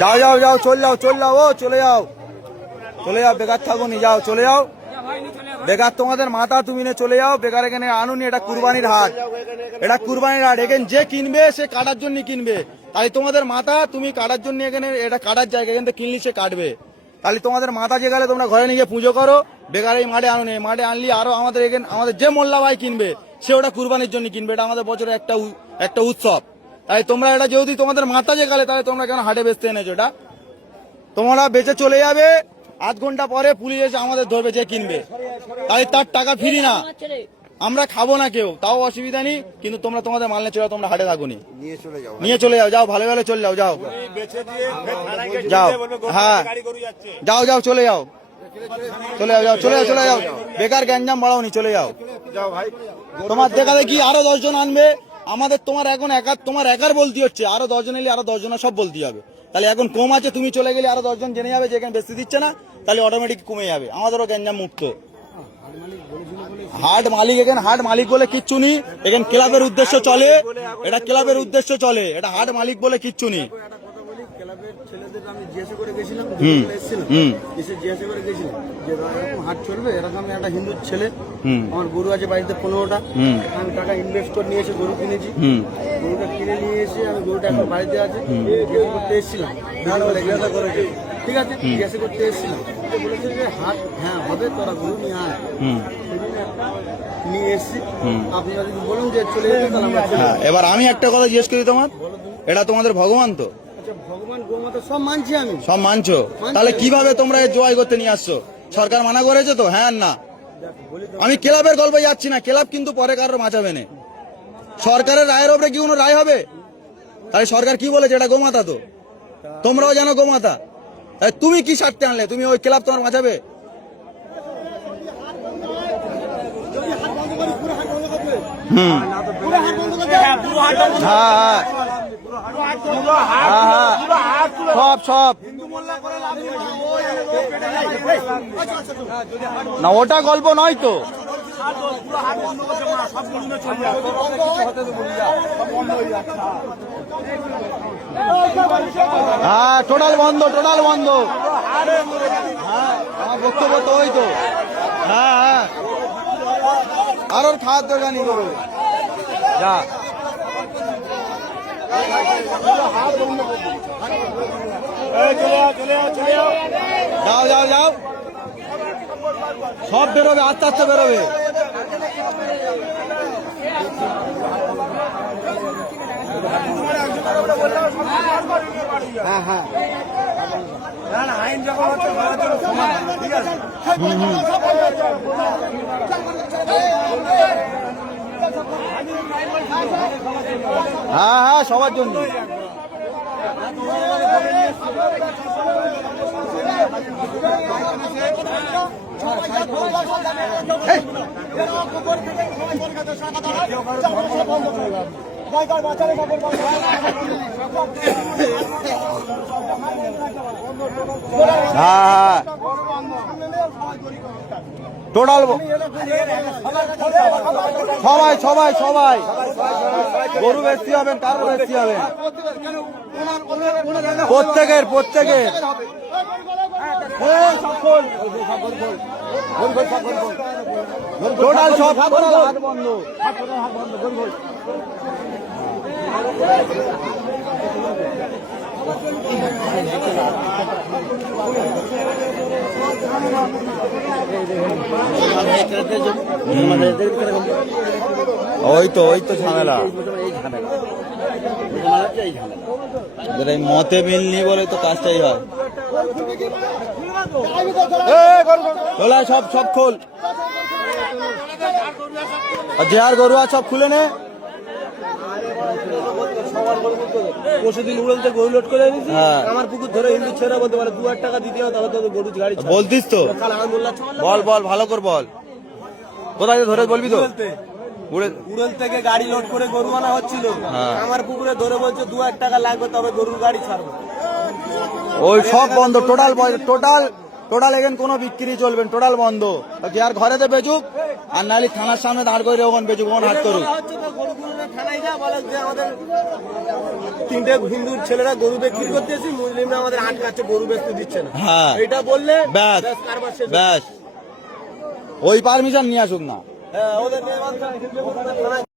যাও যাও যাও, চল যাও, ও চলে যাও, বেকার থাকো নি, যাও চলে যাও, বেকার তোমাদের মাথা তুমি নিয়ে চলে যাও, বেকার এখানে আনুনি। এটা কুরবানির হাট, এখানে যে কিনবে সে কাটার জন্য কিনবে, তাই তোমাদের মাথা তুমি কাটার জন্য এখানে, এটা কাটার জায়গা, এখান থেকে কিনলি সে কাটবে, তাহলে তোমাদের মাথা যে গেলে তোমরা ঘরে নিয়ে পুজো করো, বেকার এই মাঠে আনুনি। মাঠে আনলি আরো আমাদের এখানে আমাদের যে মোল্লা ভাই কিনবে সে ওটা কুরবানির জন্য কিনবে, এটা আমাদের বছরের একটা উৎসব। তাই তোমরা এটা যেহেতু তোমাদের মাথা যে গেলে, তাহলে তোমরা কেন হাটে বেচতে এনেছো? এটা তোমরা বেচে চলে যাবে, আধ ঘন্টা পরে পুলিশ এসে আমাদের ধরবে যে কিনবে, তাই তার টাকা ফিরি না, আমরা খাবো না কেউ, তাও অসুবিধা নেই, কিন্তু তোমরা তোমাদের মাল নিয়ে চলে যাও, তোমরা হাটে থাকো নি, নিয়ে চলে যাও, যাও ভালো ভালো চলে যাও, যাও যাও, হ্যাঁ যাও যাও, চলে যাও, বেকার গ্যাঞ্জাম বাড়াও নি, চলে যাও। তোমার দেখা দেখি আরো 10 জন আনবে, আমাদের তোমার এখন তোমার একার বলতে হচ্ছে, আরো 10 জন এলে আরো 10 জনের সব বলতে হবে, তাহলে এখন কম আছে, তুমি চলে গেলে আরো 10 জন জেনে যাবে যে এখানে বেশি দিচ্ছে না, তাহলে অটোমেটিক কমে যাবে, আমাদেরও গ্যাঞ্জাম মুক্ত। হাট মালিক, এখানে হাট মালিক বলে কিচ্ছু নেই, এখানে ক্লাবের উদ্দেশ্য চলে, এটা ক্লাবের উদ্দেশ্য চলে, এটা হাট মালিক বলে কিচ্ছু নেই। হাট চলবে এরকম, একটা হিন্দু ছেলে, আমার গরু আছে বাড়িতে 15টা, আমি টাকা ইনভেস্ট করে নিয়ে এসে গরু কিনেছি, গরুটা কিনে নিয়ে এসে আমি গরুটা এখন বাড়িতে আছে, জিজ্ঞাসা করতে এসেছিলাম, ঠিক আছে, জিজ্ঞাসা করতে এসেছিলাম, বলেছে যে হাট হ্যাঁ হবে, তোরা গরু নিয়ে আয়, নিয়ে এসছি, আপনারা যদি বলুন যে চলে যেতে, তাহলে আমরা চলে যাবো। এবার আমি একটা কথা জিজ্ঞেস করি, তোমার এটা তোমাদের ভগবান তো? ভগবান গোমাতা সব মানছি আমি, সব মানছো, তাহলে কিভাবে তোমরা জয় করতে নিয়ে আসছো? সরকার মানা করেছে তো? হ্যাঁ না, আমি ক্লাবের গল্পে যাচ্ছি না, ক্লাব কিন্তু পরে কারোর বাঁচাবে না, সরকারের রায়ের ওপরে কি কোনো রায় হবে? তাহলে সরকার কি বলেছে? এটা গোমাতা তো, তোমরাও জানো গোমাতা, তাই তুমি কি স্বার্থে আনলে? তুমি ওই ক্লাব তোমার বাঁচাবে? সব না, ওটা গল্প নয় তো, হ্যাঁ টোটাল বন্ধ, হ্যাঁ আমার বক্তব্য তো ওই তো, হ্যাঁ আর ওর খাওয়ার দরকার নেই, করো যা, যাও, সব বেরোবে, আস্তে আস্তে বেরোবে। হ্যাঁ আইন যখন হচ্ছে ঠিক আছে, হ্যাঁ সবার জন্য। হ্যাঁ টোটাল সবাই গরু বেশি হবেন, কারো বেশি হবেন, প্রত্যেকের টোটাল সব হাট বন্ধ। ওই তো ঝামেলা, এই মতে মিলনি বলে তো কাজটাই হয়। সব খোল, যে আর গরু আর সব খুলে নে। পরশুদিন উড়লতে গরু লোড করে দিয়েছি, আমার পুকুর ধরে হিন্দু ছেড়ে বলতে পারে 2000 টাকা দিতে হবে, তাহলে তো গরু গাড়ি বলতিস তো, বল ভালো করে বল, কোথায় ধরে বলবি তো? উড়ল থেকে গাড়ি লোড করে গরু আনা হচ্ছিল, আমার পুকুরে ধরে বলছে 2000 টাকা লাগবে, তবে গরুর গাড়ি ছাড়বো। ওই সব বন্ধ, টোটাল এখানে কোনো বিক্রি চলবে, টোটাল বন্ধ, যে আর ঘরেতে বেচুক আর নাহলে থানার সামনে দাঁড় করে ওখানে বেঁচে ওখানে হাত করুক। হচ্ছে তো গরুগুলো থানায় যা বলে যে আমাদের 3টে হিন্দু ছেলেরা গরু বিক্রি করতে এসেছি, মুসলিমরা আমাদের আটকাচ্ছে, গরু বেচতে দিচ্ছে না। হ্যাঁ এটা বললে ব্যাস কারবার শেষ। ব্যাস ওই পারমিশন নিয়ে আসুক না। হ্যাঁ, ওদের নিয়ে থানায়